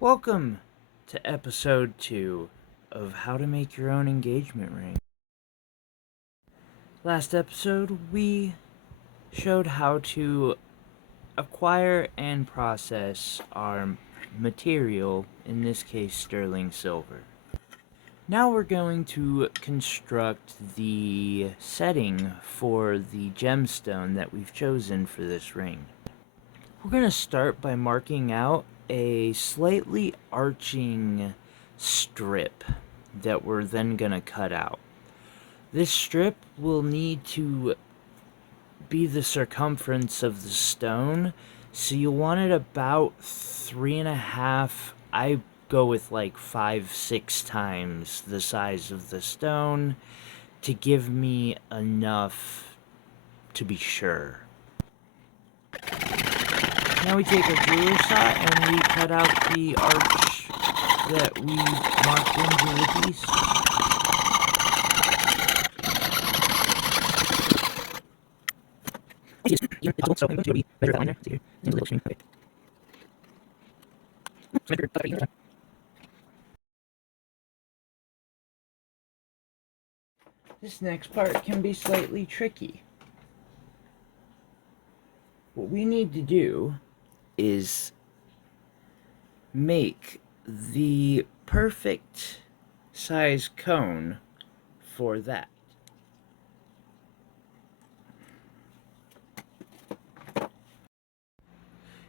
Welcome to episode 2 of How to Make Your Own Engagement Ring. Last episode, we showed how to acquire and process our material, in this case sterling silver. Now we're going to construct the setting for the gemstone that we've chosen for this ring. We're going to start by marking out a slightly arching strip that we're then going to cut out. This strip will need to be the circumference of the stone, so you'll want it about 3.5, I go with like 5-6 times the size of the stone to give me enough to be sure. Now we take a ruler saw and we cut out the arch that we marked into the piece. So I'm going to measure that line there. See here. Into the little string. Okay. This next part can be slightly tricky. What we need to do is make the perfect size cone for that.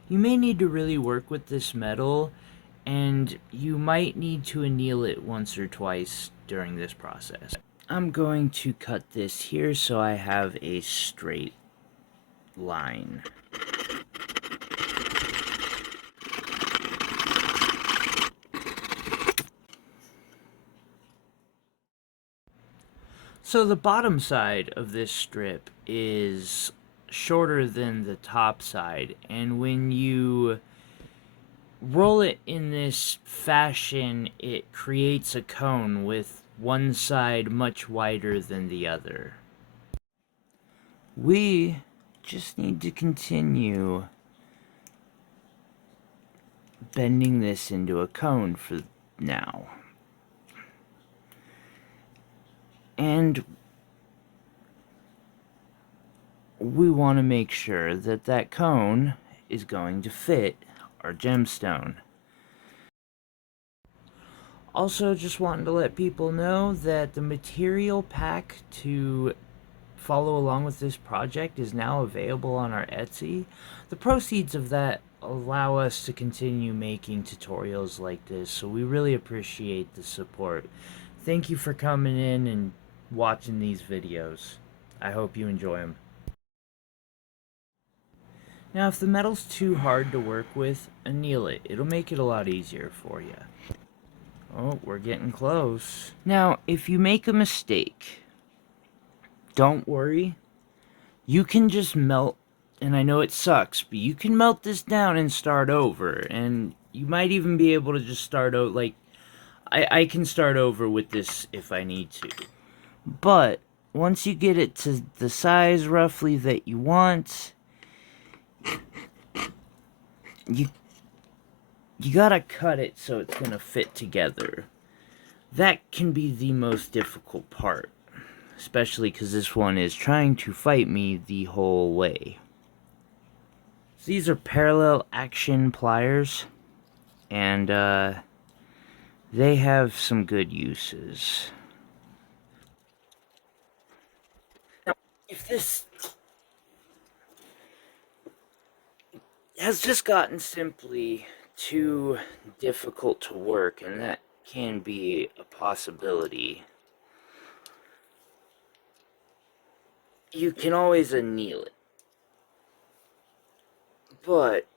You may need to really work with this metal, and you might need to anneal it once or twice during this process. I'm going to cut this here so I have a straight line. So the bottom side of this strip is shorter than the top side, and when you roll it in this fashion, it creates a cone with one side much wider than the other. We just need to continue bending this into a cone for now. And we want to make sure that that cone is going to fit our gemstone. Also, just wanting to let people know that the material pack to follow along with this project is now available on our Etsy. The proceeds of that allow us to continue making tutorials like this, so we really appreciate the support. Thank you for coming in and watching these videos. I hope you enjoy them. Now, if the metal's too hard to work with, anneal it. It'll make it a lot easier for you. Oh, we're getting close. Now, if you make a mistake, don't worry. You can just melt, and I know it sucks, but you can melt this down and start over. And you might even be able to just start out, like, I can start over with this if I need to. But once you get it to the size roughly that you want, you gotta cut it so it's gonna fit together. That can be the most difficult part, especially because this one is trying to fight me the whole way. So these are parallel action pliers, and they have some good uses. Now, if this has just gotten simply too difficult to work, and that can be a possibility, you can always anneal it. But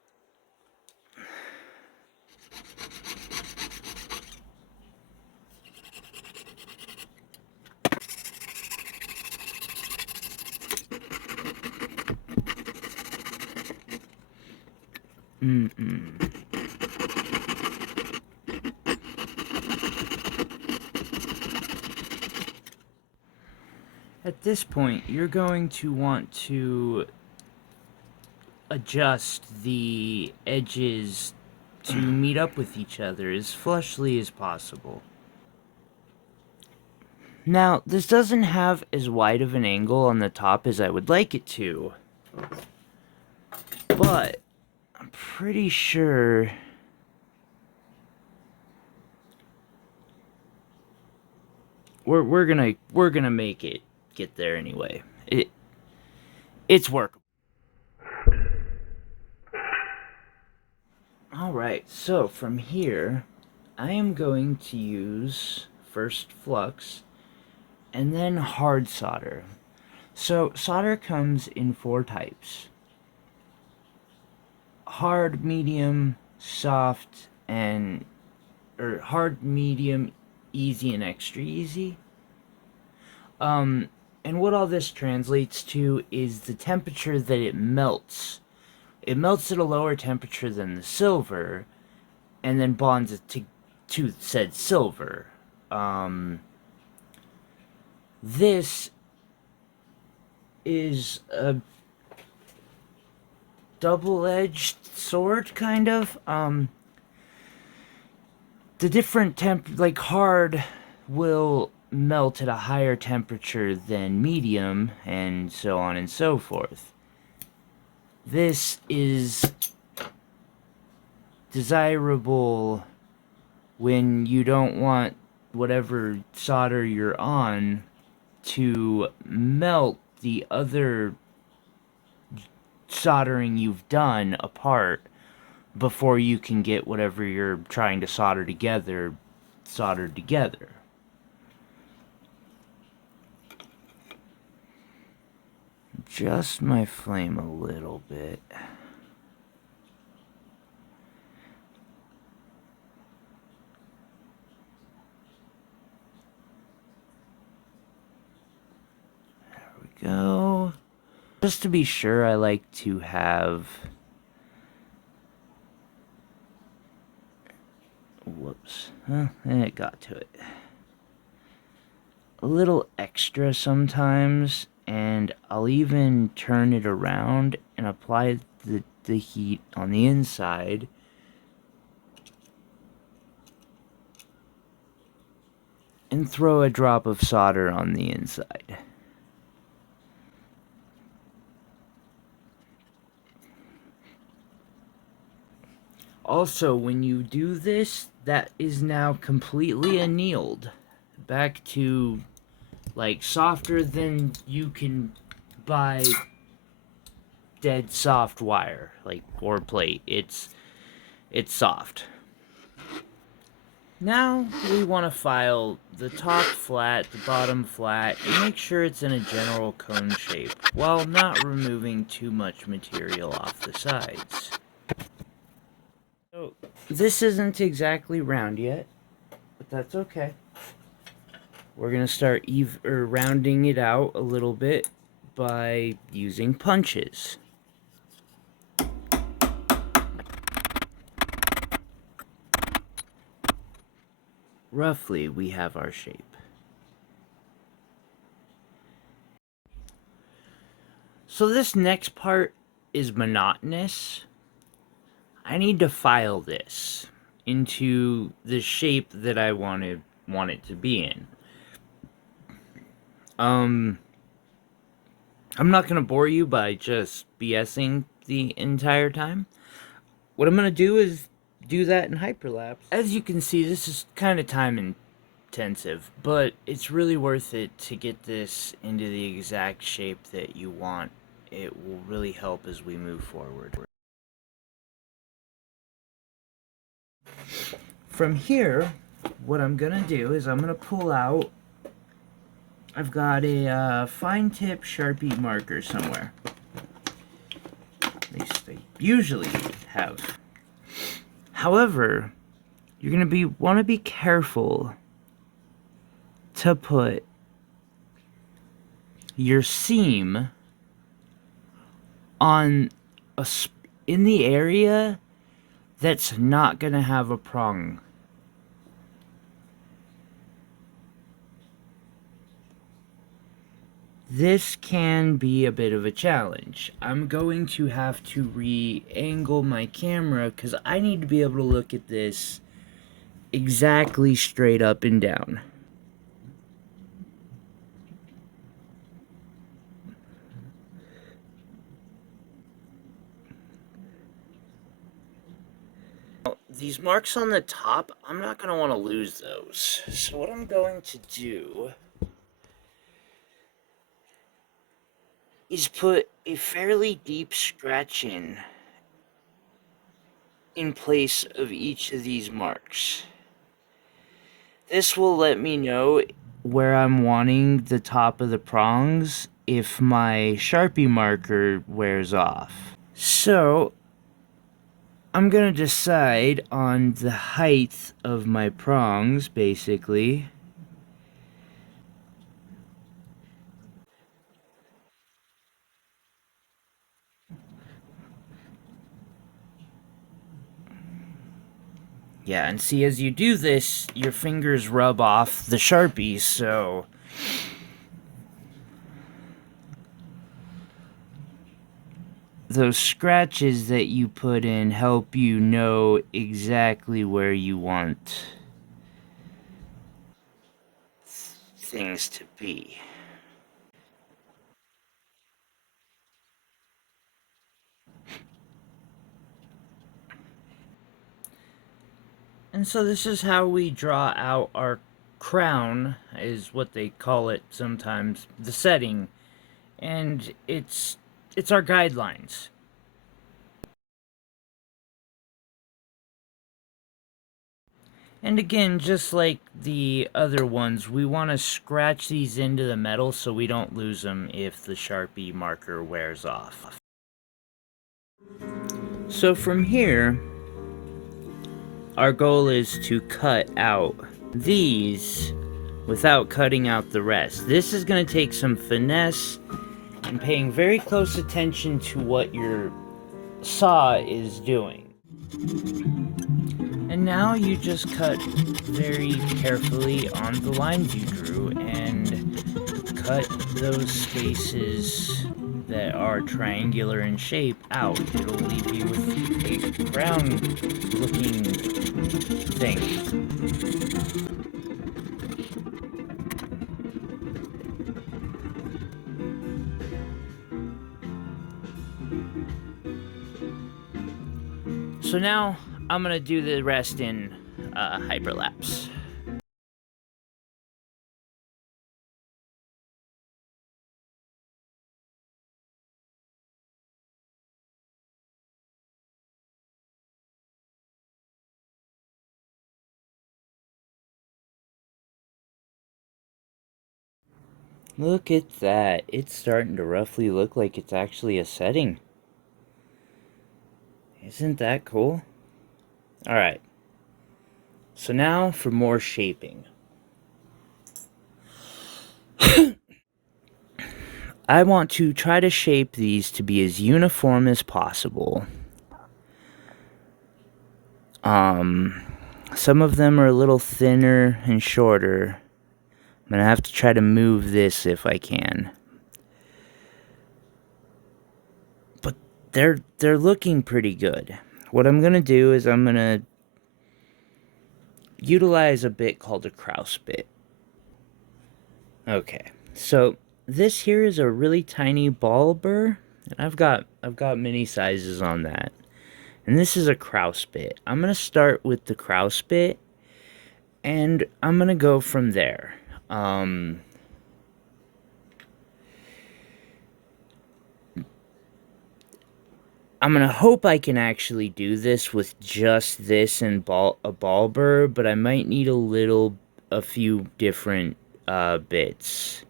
at this point, you're going to want to adjust the edges to meet up with each other as flushly as possible. Now, this doesn't have as wide of an angle on the top as I would like it to, but I'm pretty sure we're gonna make it get there anyway. It's workable. Alright, so from here, I am going to use first flux and then hard solder. So solder comes in 4 types: hard, medium, soft, or hard, medium, easy, and extra easy. And what all this translates to is the temperature that it melts. It melts at a lower temperature than the silver, and then bonds it to said silver. This is a double-edged sword, kind of. The different like hard will melt at a higher temperature than medium, and so on and so forth. This is desirable when you don't want whatever solder you're on to melt the other soldering you've done apart before you can get whatever you're trying to solder together soldered together. Adjust my flame a little bit. There we go. Just to be sure, I like to have... Whoops. It got to it. A little extra sometimes, and I'll even turn it around and apply the heat on the inside. And throw a drop of solder on the inside. Also, when you do this, that is now completely annealed. Back to, like, softer than you can buy dead soft wire, like, or plate. It's soft. Now, we want to file the top flat, the bottom flat, and make sure it's in a general cone shape, while not removing too much material off the sides. So, this isn't exactly round yet, but that's okay. We're going to start rounding it out a little bit by using punches. Roughly, we have our shape. So this next part is monotonous. I need to file this into the shape that I want it to be in. I'm not gonna bore you by just BSing the entire time. What I'm gonna do is do that in hyperlapse. As you can see, this is kind of time intensive, but it's really worth it to get this into the exact shape that you want. It will really help as we move forward. From here, what I'm gonna do is I'm gonna pull out, I've got a fine tip Sharpie marker somewhere. At least I usually have. However, you're gonna want to be careful to put your seam on in the area that's not gonna have a prong. this can be a bit of a challenge. I'm going to have to re-angle my camera because I need to be able to look at this exactly straight up and down. These marks on the top, I'm not going to want to lose those. So what I'm going to do is put a fairly deep scratch in place of each of these marks. This will let me know where I'm wanting the top of the prongs if my Sharpie marker wears off. So I'm gonna decide on the height of my prongs, basically. Yeah, and see, as you do this, your fingers rub off the Sharpie, so those scratches that you put in help you know exactly where you want things to be. And so this is how we draw out our crown, is what they call it sometimes, the setting. And it's our guidelines. And again, just like the other ones, we want to scratch these into the metal so we don't lose them if the Sharpie marker wears off. So from here, our goal is to cut out these without cutting out the rest. This is going to take some finesse and paying very close attention to what your saw is doing. And now you just cut very carefully on the lines you drew and cut those spaces that are triangular in shape out. It'll leave you with a crown looking thing. So now I'm gonna do the rest in hyperlapse. Look at that. It's starting to roughly look like it's actually a setting. Isn't that cool? Alright. So now for more shaping. I want to try to shape these to be as uniform as possible. Some of them are a little thinner and shorter. I'm gonna have to try to move this if I can. But they're looking pretty good. What I'm gonna do is I'm gonna utilize a bit called a Krause bit. Okay, so this here is a really tiny ball burr, and I've got many sizes on that. And this is a Krause bit. I'm gonna start with the Krause bit, and I'm gonna go from there. I'm gonna hope I can actually do this with just this and a ball burr, but I might need a few different bits.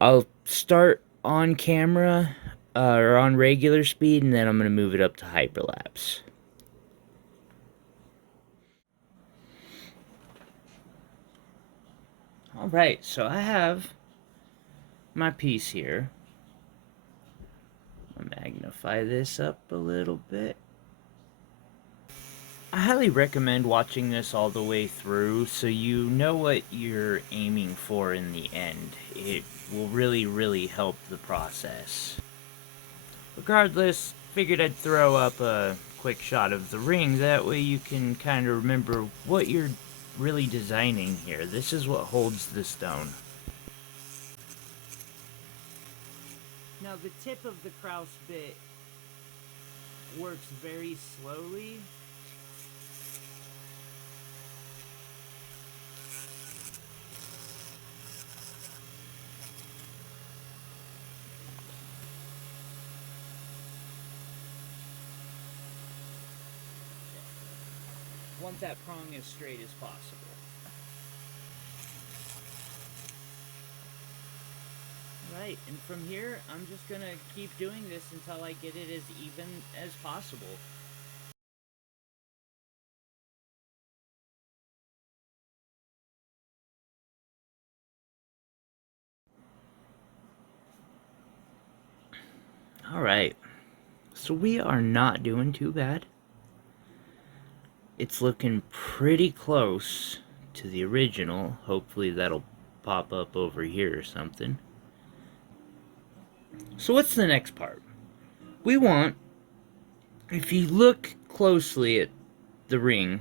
I'll start on camera or on regular speed, and then I'm gonna move it up to hyperlapse. All right, so I have my piece here. I'll magnify this up a little bit. I highly recommend watching this all the way through so you know what you're aiming for in the end. It will really help the process. Regardless, figured I'd throw up a quick shot of the ring, that way you can kind of remember what you're really designing here. This is what holds the stone. Now the tip of the crouse bit works very slowly. Want that prong as straight as possible. Right, and from here, I'm just gonna keep doing this until I get it as even as possible. Alright, so we are not doing too bad. It's looking pretty close to the original. Hopefully that'll pop up over here or something. So what's the next part? We want, if you look closely at the ring,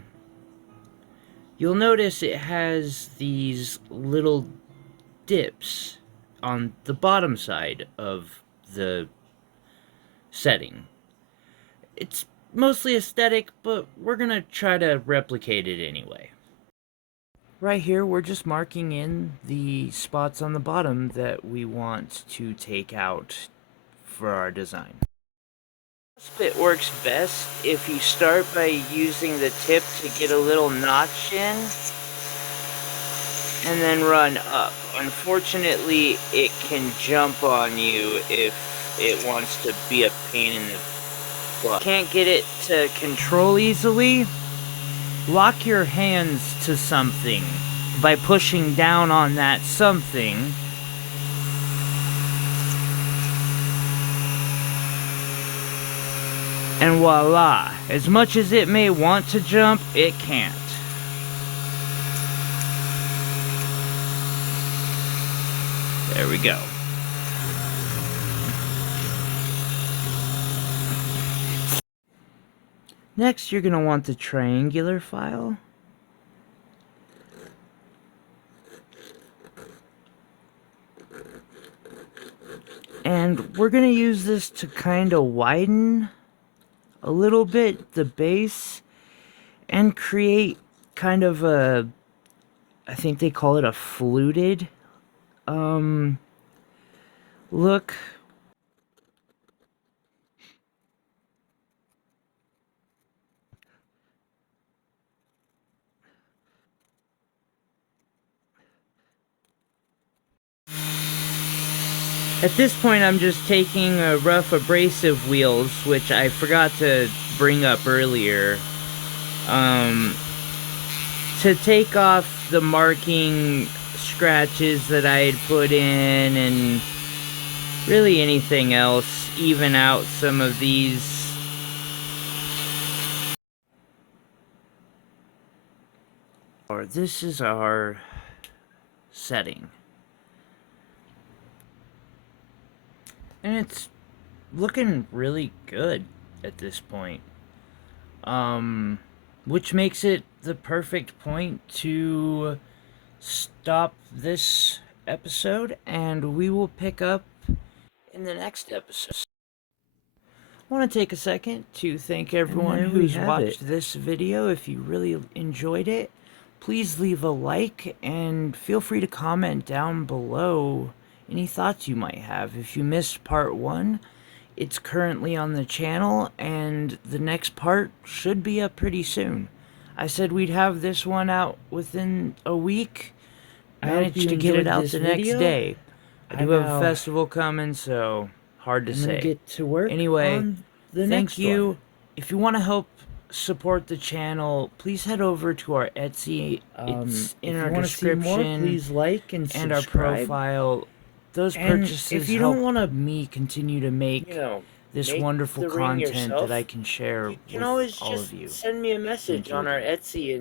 you'll notice it has these little dips on the bottom side of the setting. It's mostly aesthetic, but we're gonna try to replicate it anyway. Right here, we're just marking in the spots on the bottom that we want to take out for our design. This bit works best if you start by using the tip to get a little notch in and then run up. Unfortunately, it can jump on you if it wants to be a pain in the butt. Can't get it to control easily? Lock your hands to something by pushing down on that something. And voila, as much as it may want to jump, it can't. There we go. Next, you're going to want the triangular file. And we're going to use this to kind of widen a little bit the base and create kind of a, I think they call it a fluted look. At this point, I'm just taking rough abrasive wheels, which I forgot to bring up earlier, to take off the marking scratches that I had put in, and really anything else, even out some of these. This is our setting. And it's looking really good at this point. Which makes it the perfect point to stop this episode, and we will pick up in the next episode. I want to take a second to thank everyone who's watched this video. If you really enjoyed it, please leave a like and feel free to comment down below any thoughts you might have. If you missed part 1, it's currently on the channel, and the next part should be up pretty soon. I said we'd have this one out within a week. I managed to get it out the next day. I do have a festival coming, so hard to say. Get to work. Anyway, thank you. If you want to help support the channel, please head over to our Etsy. It's in our description. Please like and subscribe. Our profile. Those purchases if you don't want me continue to make this make wonderful the ring content that I yourself, can share you can with always all just of you. send me a Thank message you on our again. Etsy and